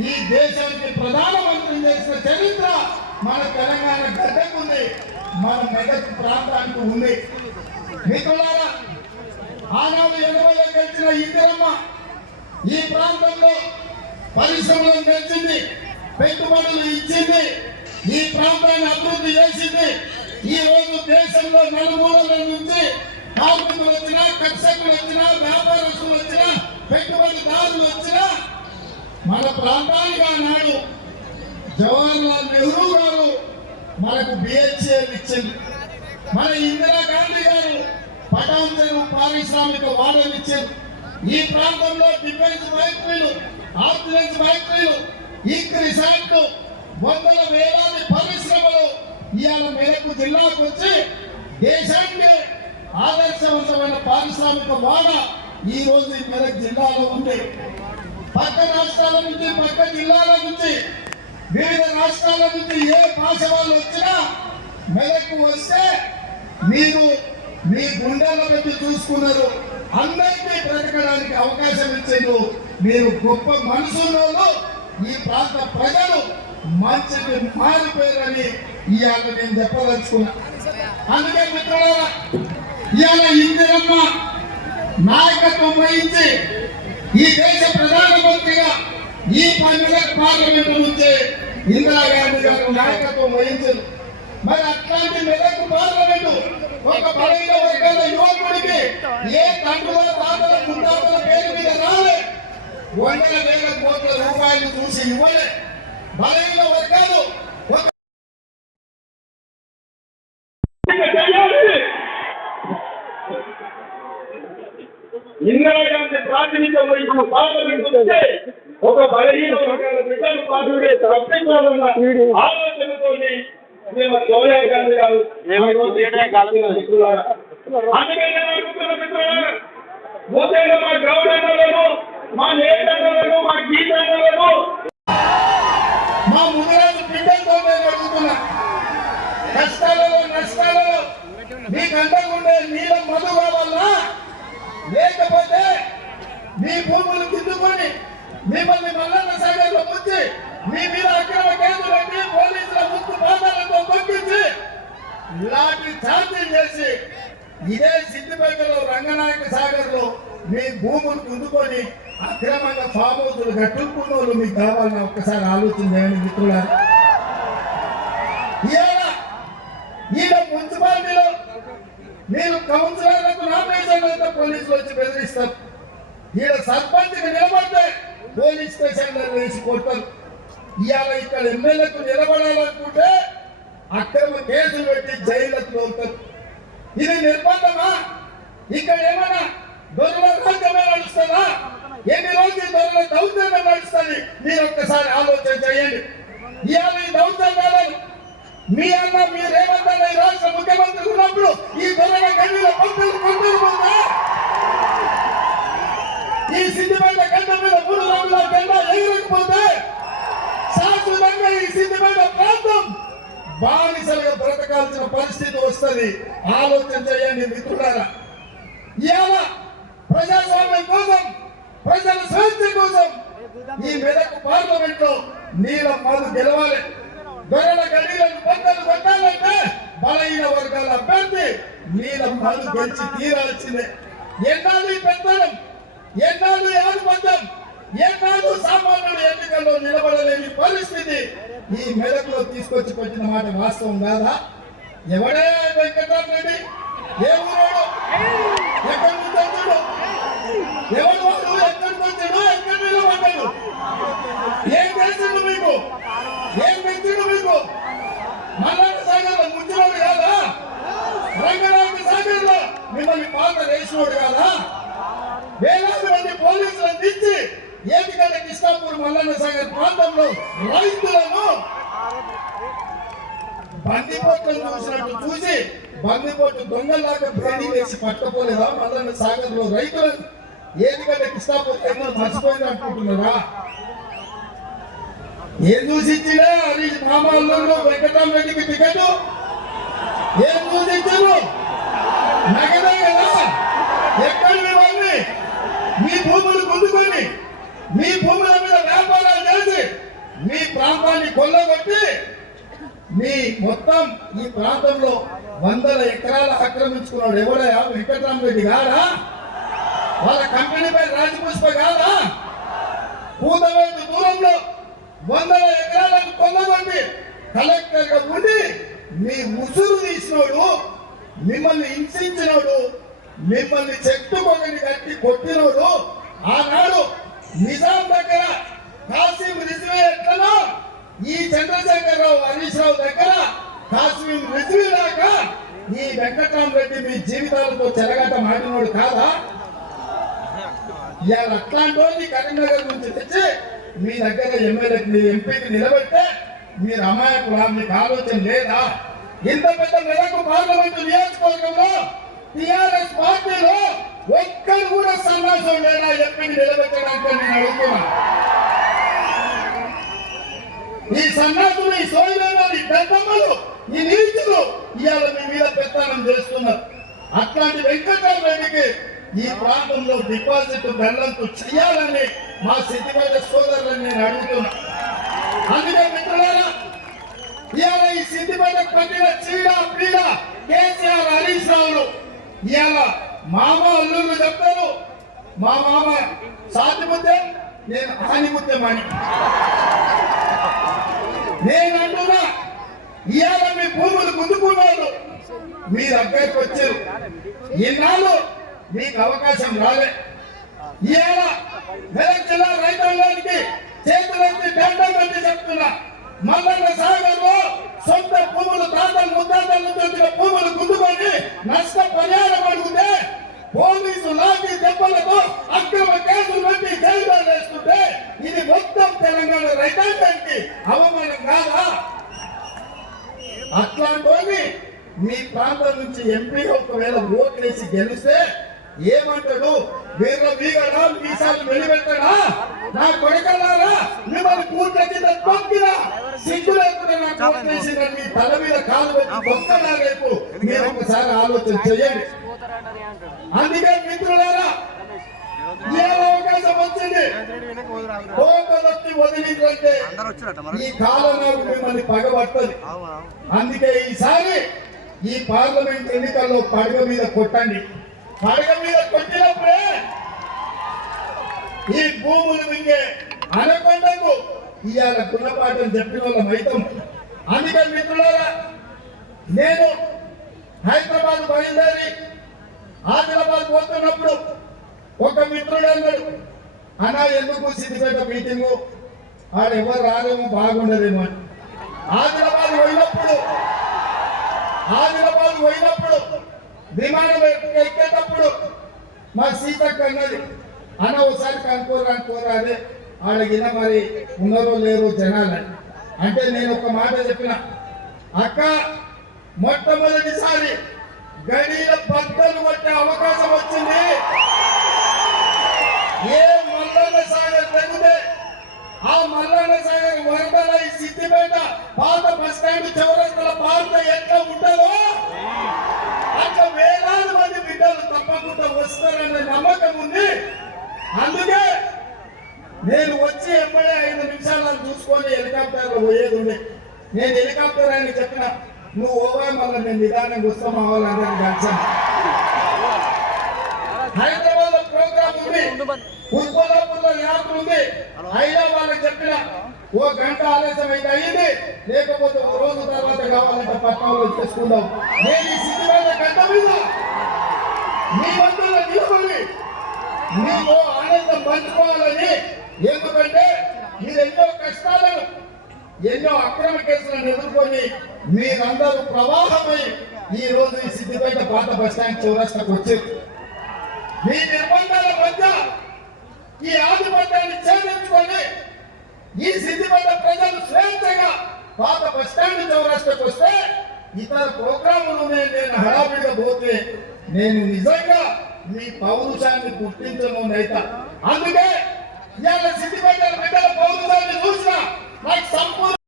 ఈ దేశానికి ప్రధానమంత్రి చేసిన చరిత్ర మన తెలంగాణ గడ్డకుంది మన మెదక్ ప్రాంతానికి ఉంది. మిత్రులారా ఆనాడు ఎనభైలో గెలిచిన ఇందిరమ్మ ఈ ప్రాంతంలో పరిశ్రమలను పెంచింది పెట్టుబడులు ఇచ్చింది ఈ ప్రాంతాన్ని అభివృద్ధి చేసింది. ఈ రోజు దేశంలో నలుమూలల నుంచి కార్మికులు వచ్చినా కర్షకులు వచ్చినా వ్యాపారస్తులు వచ్చినా పెట్టుబడిదారులు వచ్చినా మన ప్రాంతానికి ఆనాడు జవహర్లాల్ నెహ్రూ గారు మనకు బిహెచ్ఎల్ ఇచ్చింది. మన ఇందిరాగాంధీ గారు పటాంజలు పారిశ్రామిక వాడలు ఇచ్చారు. ఈ ప్రాంతంలో డిఫెన్స్ ఫ్యాక్టరీలు ఆర్డినెన్స్ ఫ్యాక్టరీలు ఇంక్ రిసార్ట్లు వందల వేలాది పరిశ్రమలు ఇవాళ మేరకు జిల్లాకు వచ్చి దేశానికి ఆదర్శవంతమైన పారిశ్రామిక వాడ ఈ రోజు మెదక్ జిల్లాలో ఉంది. పక్క రాష్ట్రాల నుంచి పక్క జిల్లాల నుంచి వివిధ రాష్ట్రాల నుంచి ఏ భాష వాళ్ళు వచ్చినా మెదక్కు వస్తే మీరు మీ గుండెల పెట్టి చూసుకున్నారు. అందరికీ బ్రతకడానికి అవకాశం ఇచ్చారు మీరు గొప్ప మనసులోను ఈ ప్రాంత ప్రజలు మంచికి మారిపోయారని ఇవాళ నేను చెప్పదలుచుకున్నా. అందుకే మిత్రులారా ఇవాళ ఇందిరమ్మ నాయకత్వం వహించి ఈ దేశ ప్రధానమంత్రిగా ఈ పండుగ పార్లమెంట్ నుంచే ఇందిరాగాంధీ గారు నాయకత్వం వహించారు. మరి అట్లాంటి మెదక్ పార్లమెంట్ ఒక బలహీన వర్గాల యువకుడికి ఏ తండ్రుల తాతల ముద్దాతల పేరు మీద రాలే. వందల వేల కోట్ల రూపాయలు చూసి ఇవ్వలే. బలహీన వర్గాలు ఒక ఇందిరాగాంధీ ప్రాతినిధ్యం వహించిన పార్లమెంట్ ఒక బలహీన వర్గాల బిడ్డలు పాటుడే తప్పించాలన్న ఆలోచనతో మేము సోనియా గాంధీ గారు మిత్రులారా. అందుకే నేను అడుగుతున్న మిత్రులారా, ముఖ్యంగా మా గౌరవలను మా నేతలను మా గీతలను మా ముదిరాజు బిడ్డలతో నేను అడుగుతున్నా కష్టాలలో నష్టాలలో మీకు అండకుండే నీళ్ళ మధు కావాలా? లేకపోతే మీ భూములు గిద్దుకొని మిమ్మల్ని మల్లన్న సాగర్లో ముంచి మీ మీద అక్రమ కేసులు పెట్టి పోలీసుల ముక్కు పాదాలతో కొట్టించి ఇలాంటి ఛార్జీలు చేసి ఇదే సిద్దిపేటలో రంగనాయక సాగర్లో మీ భూములు కుందుకొని అక్రమంగా ఫామ్ హౌసులు కట్టుకున్న వాళ్ళు మీకు కావాలని ఒక్కసారి ఆలోచన చేయండి మిత్రులారా. ఈయన ఈడ మున్సిపాలిటీలో మీరు కౌన్సిలర్ నామినేషన్ అయితే పోలీసులు వచ్చి బెదిరిస్తారు ఈయన సర్పంచ్ నిలబడితే పోలీస్ స్టేషన్లో వేసి కొడతారు ఇవాళ ఇక్కడ ఎమ్మెల్యేకు నిలబడాలనుకుంటే అక్రమ కేసులు పెట్టి జైలుకు వెళ్తారు ఇది నిర్బంధమా? ఇక్కడ ఏమైనా దొరల రాజ్యమే నడుస్తుందా? ఎన్ని రోజులు దొరల దౌర్జన్యం నడుస్తుంది? మీరు ఒక్కసారి ఆలోచన చేయండి. ఇవాళ ఈ దౌర్జన్యాలను మీ అన్న మీ రేవంత్ అన్న ఈ రాష్ట్ర ముఖ్యమంత్రి ఉన్నప్పుడు ఈ దొరల గడిలో పంటలు పంటలు పోతే ఈ సిద్దిపేట గడ్డ మీద మూడు రంగుల జెండా ఎగిరకపోతే శాశ్వతంగా ఈ సిద్దిపేట ప్రాంతం బానిసలుగా బ్రతకాల్సిన పరిస్థితి వస్తుంది ఆలోచన చేయండి మిత్రులారా. ఇవాళ ప్రజాస్వామ్యం కోసం ప్రజల స్వేచ్ఛ కోసం ఈ మెదకు పార్లమెంట్లో నీల మాదు గెలవాలి. దొరల గడిలను పంటలు కొట్టాలంటే బలహీన వర్గాల అభ్యర్థి నీల మధు గెలిచి తీరాల్సిందే. ఎన్నాళ్ళు పెద్దలం ఎన్నాళ్ళు ఆధిపత్యం? ఎన్నాళ్ళు సామాన్యుడు ఎన్నికల్లో నిలబడలేని పరిస్థితి? ఈ మెదకులో తీసుకొచ్చి పెట్టిన మాట వాస్తవం కాదా? ఎవడే వెంకటరామరెడ్డి ఏ ఊరోడు ఎక్కడి నుంచి వచ్చాడు ఎవడు వాడు ఎక్కడికి వచ్చాడు ఎక్కడ నిలబడ్డాడు ఏం చేసిండు మీకు ఏం పెంచిండు మీకు మల్లాడ సాగర్ ముంచినోడు కాదా రంగనాథ సాగర్లో మిమ్మల్ని పాత వేసినోడు కాదా వేలాది మంది పోలీసులను దించి ఏటిగడ్డ కృష్ణాపూర్ మల్లన్న సాగర్ ప్రాంతంలో రైతులను బందిపోట్లను చూసినట్టు చూసి బందిపోట్లు దొంగలాగా బ్రేణి వేసి పట్టుకోలేదా? మళ్ళీ సాగర్లో రైతులను ఏటిగడ్డ కృష్ణాపూర్ మర్చిపోయింది అనుకుంటున్నారా? ఏం చూసి ఇచ్చినా హరీష్ మామూలు వెంకటరామరెడ్డికి టికెట్. ఏం చూసి ఇచ్చారు నగదే కదా? ఎక్కడ ఇవ్వండి మీ భూములు గుంజుకొని మీ భూముల మీద వ్యాపారాలు చేసి మీ ప్రాంతాన్ని కొల్లగొట్టి మీ మొత్తం ఈ ప్రాంతంలో వందల ఎకరాలు ఆక్రమించుకున్నాడు. ఎవరయ్యా వెంకటరామరెడ్డి గారా వాళ్ళ కంపెనీ రాజపుష్ప కాదా పూతవైపు దూరంలో వందల ఎకరాలకు కొల్లగొట్టి కలెక్టర్గా ఉండి మీ ముసురు తీసినోడు మిమ్మల్ని హింసించినోడు మిమ్మల్ని చెట్టు పొగని కట్టి కొట్టినోడు ఆనాడు నిజాం దగ్గర కాసిం రిజ్వీ చంద్రశేఖరరావు దగ్గర కాశ్మీర్ రిజ్వీ దాకా ఈ వెంకటరామరెడ్డి మీ జీవితాలతో చెలగట మాటినోడు కాదా? ఇవాళ అట్లాంటి వాళ్ళని కరీంనగర్ నుంచి తెచ్చి మీ దగ్గర ఎమ్మెల్యే ఎంపీకి నిలబెడితే మీరు అమాయకులా మీకు ఆలోచన లేదా? ఇంత పెద్ద నెలకు పార్లమెంట్ నియోజకవర్గంలో టిఆర్ఎస్ పార్టీలో ఒక్కరు కూడా సన్నాసం లేదా ఎంపీని నిలబెట్టడానికి నేను అడుగుతున్నా. ఈ సన్నతులు ఈ సోయలు ఈ పెద్దమ్మలు ఈ నీచులు ఇవాళ మీ మీద పెత్తనం చేస్తున్నారు. అట్లాంటి వెంకటరామరెడ్డికి ఈ ప్రాంతంలో డిపాజిట్ బెల్లంతో చేయాలని మా సిద్ధిపేట సోదరులను నేను అడుగుతున్నా. అందుకే మిత్రులారా ఇవాళ ఈ సిద్ధిపేట పండిన చీడ పీడ కేసీఆర్ హరీష్ రావులు ఇవాళ మామ అల్లుళ్ళు చెప్తారు. మా మామ సాధ్యముద్దే నేను హాని ముద్దే మాని నేను అంటున్నా ఇవాళ మీ భూములు గుందుకున్నారు మీరు అక్కడికి వచ్చారు. ఈనాడు మీకు అవకాశం రాలే. ఇవాళ మెదక్ జిల్లా రైతాంగానికి చేతులెత్తి దండం పెట్టి చెప్తున్నా. మల్లన్న సాగర్లో సొంత భూములు తాతలు ముద్దాతల నుంచి వచ్చిన భూములు గుందుకొని నష్ట పరిహారం అడిగితే పోలీసు లాఠీ దెబ్బలతో అక్రమ కేసులు పెట్టి జైల్లో వేస్తుంటే ఇది మొత్తం తెలంగాణ రైతాంగానికి అవమానం కాదా అట్లాంటి మీ ప్రాంతం నుంచి ఎంపీగా ఒకవేళ ఓట్లేసి గెలిస్తే ఏమంటాడు? వీళ్ళ వీగడా మీసాలు వెలిపెట్టడా నా కొడకలారా? మిమ్మల్ని పూర్తి కింద తొక్కినా సిగ్గు లేకుండా నాకు ఓట్లేసి మీ తల మీద కాలు పెట్టి రేపు. మీరు ఒకసారి ఆలోచన చేయండి. అందుకే మిత్రులారా ఏ అవకాశం వచ్చింది కోకలొత్తి వదిలిందంటే ఈ కాలం నాకు మిమ్మల్ని పగబట్టదు. అందుకే ఈసారి ఈ పార్లమెంట్ ఎన్నికల్లో పడగ మీద కొట్టండి. పడగ మీద కొట్టినప్పుడే ఈ భూములు మింగే అనకొండకు ఇవాళ గుణపాఠం చెప్పిన వాళ్ళ మైతం అందుకే మిత్రులారా నేను హైదరాబాద్ బయలుదేరి ఆదిలాబాద్ పోతున్నప్పుడు ఒక మిత్రుడు అన్నాడు అన్న ఎందుకు సిద్దిపేట మీటింగు? ఆడు ఎవరు రారేమో బాగుండదేమో అని. ఆదిలాబాద్ పోయినప్పుడు ఆదిలాబాద్ పోయినప్పుడు విమానం ఎక్కేటప్పుడు మా సీతక్క అన్నది అన్న ఒకసారి కనుకోరా అనుకోరా అదే. ఆడగిన మరి ఉన్నారో లేరు జనాలని. అంటే నేను ఒక మాట చెప్పిన అక్క మొట్టమొదటిసారి గడిలో బద్దలు కొట్టే అవకాశం వచ్చింది. ఏ ఆ మల్లన్న సాగర్ వరదల ఈ సిద్దిపేట పాత బస్ స్టాండ్ చౌరస్తల పాత ఎట్లా ఉంటుందో? అట్లా వేలాది మంది బిడ్డలు తప్పకుండా వస్తారనే నమ్మకం ఉంది. అందుకే నేను వచ్చి ఎప్పుడే ఐదు నిమిషాలు చూసుకొని హెలికాప్టర్ పోయేది ఉండే నేను హెలికాప్టర్ అని చెప్పిన నువ్వు ఓవా మళ్ళీ నేను నిదానంగా వస్తాం అవ్వాలని కలిసాను హైదరాబాద్ లో ప్రోగ్రామ్ ఉంది ఉత్పలాపూర్లో యాత్ర ఉంది. అయినా వాళ్ళకి చెప్పిన ఓ గంట ఆలస్యం అయితే అయింది లేకపోతే ఒక రోజు తర్వాత కావాలంటే పట్టణంలో చేసుకుందాం నేను ఈ సిద్ధిపేట గంట మీద. మీ మధ్యలో నిలబడి మీకు ఆనందం పంచుకోవాలని. ఎందుకంటే మీరు ఎన్నో కష్టాలను ఎన్నో అక్రమ కేసులను ఎదుర్కొని మీరందరూ ప్రవాహమై ఈ రోజు ఈ సిద్దిపేట పాత బస్ స్టాండ్ చౌరస్తాకు వచ్చారు. మీ నిర్బంధాల మధ్య ఈ ఆధిపత్యాన్ని ఛేదించుకొని ఈ సిద్ధిపేట ప్రజలు స్వేచ్ఛగా పాత బస్టాండ్ చౌరస్తకు వస్తే ఇతర ప్రోగ్రాములు నేను హడావిడిగా పోతే నేను నిజంగా మీ పౌరుషాన్ని గుర్తించను నైత అందుకే ఇవాళ సిద్ధిపేట బిడ్డల పౌరుషాన్ని చూసిన నాకు సంపూర్ణ